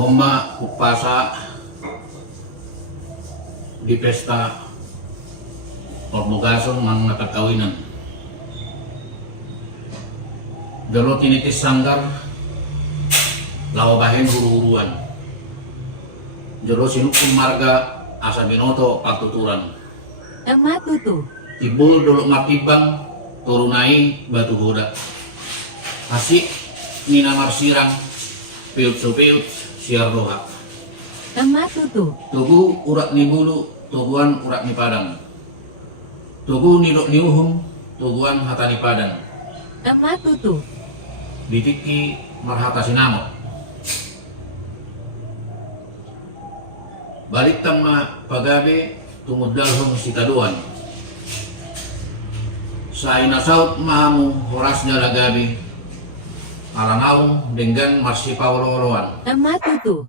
Homma upasa di pesta Orbogason mga kakawinan. Dalo tinitis sanggar lawabahin huru-huruan. Jalo sinukun marga asa binoto pagtuturan. Matutu. Tibul dulu matibang turunai batu hoda. Asik nina marsirang piut siar doha. Matutu. Tugu urat ni bulu, tuguan urat ni padang. Tugu nilok ni uhum, tuguan hata ni padang. Matutu. Ditiki marhata sinamo. Balik tama pagabe tumudalhong sitaduan. Sa inasaut mahamu horasnya lagabi. Aranaw dengan marsipawaloloan. Matutu.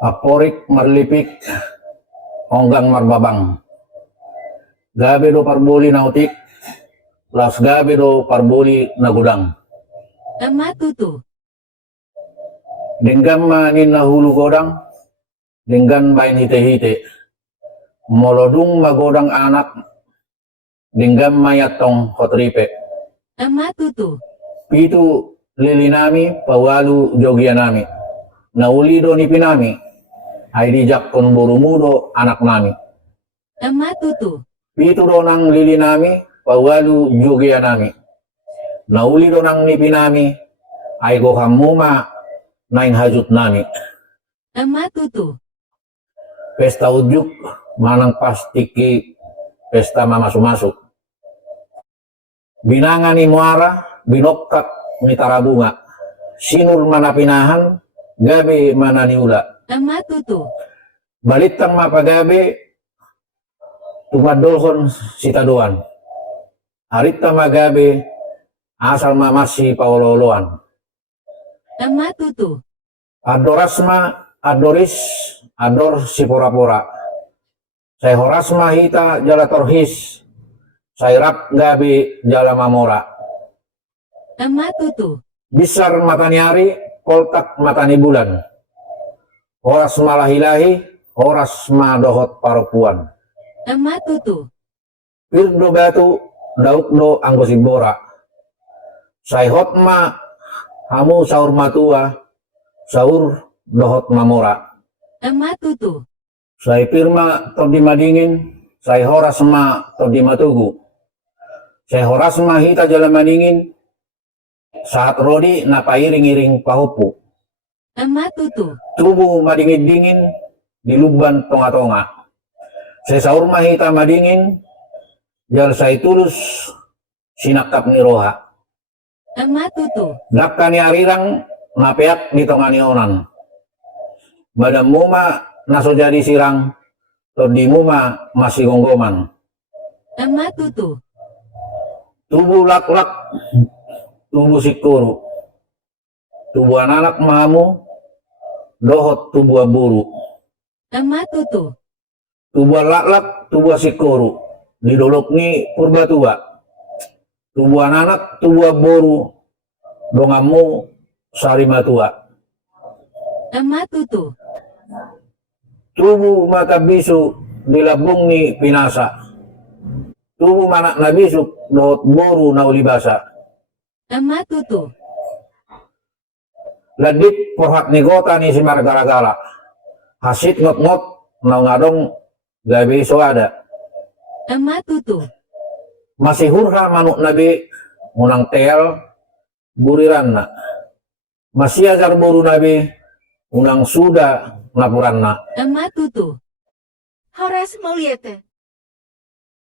Aporik marlipik onggang marbabang. Gabi do parbuli nautik, las gabi do parbuli nagudang. Matutu. Dengan manin nahulu godang, dengan bain hite-hite. Molodung magodang anak, dengan mayatong kotripe. Matutu. Pitu lilinami pawalu jogianami. Nauli do ni pinami, ay dijak kon burumudo anak nami. Matutu. Pitu do nang lilinami, pawalu jogianami. Nauli do nang ni pinami, ay gohamuma naing hajut nami. Matutu. Pesta ujuk manang pastiki pesta mamasu-masuk. Binangan ni muara, binokkat ni tarabunga. Sinur manapinahan, gabi mananiula. Matutu. Balitang mapagabi, tumadolhon sitaduan. Harita magabi, asal mamasi paololoan. Matutu. Adorasma, adoris, ador si pora-pora. Saya horasma hita jala torhis, saya rap gabi jala mamora. Matutu. Bisar matani hari, koltak matani bulan. Horas malahilahi, horas madohot parupuan. Matutu. Pirdo batu, dauk do anggosibora. Saya hotma, hamu saur matua, saur dohot mamora. Matutu. Saya pirma to di madingin, saya horas ma to di matugu. Saya horas ma hita jala maningin, saat rodi napairing-iring pahupu. Matutu. Tubuh madingin-dingin, di luban tonga-tonga. Saya saur ma hita madingin, jal saya tulus, sinakap ni roha. Matutu. Dakka ni arirang, napeak di tonga ni onan. Badam muma naso jadi sirang, to di muma masih gonggoman. Matutu. Tubuh lak-lak, tubuh sikuru. Tubuh anak mahamu, dohot tubuh buru. Matutu. Tubuh lak-lak, tubuh sikuru. Didolok ni purba tua. Tubuh anak, tubuh buru. Dongamu sarima tua. Matutu. Tubuh mata bisu dilabung ni pinasa. Tubuh manak na bisuk dohot boru na ulibasa. Matutu. Ladit porhat ni gota ni si margara-gara. Hasit ngot-ngot na ngadong gabi so ada. Matutu. Masih hurha manuk nabi unang tel buriran na. Masih ajar boru nabi unang suda napuran na. Matutu. Horas Moliete.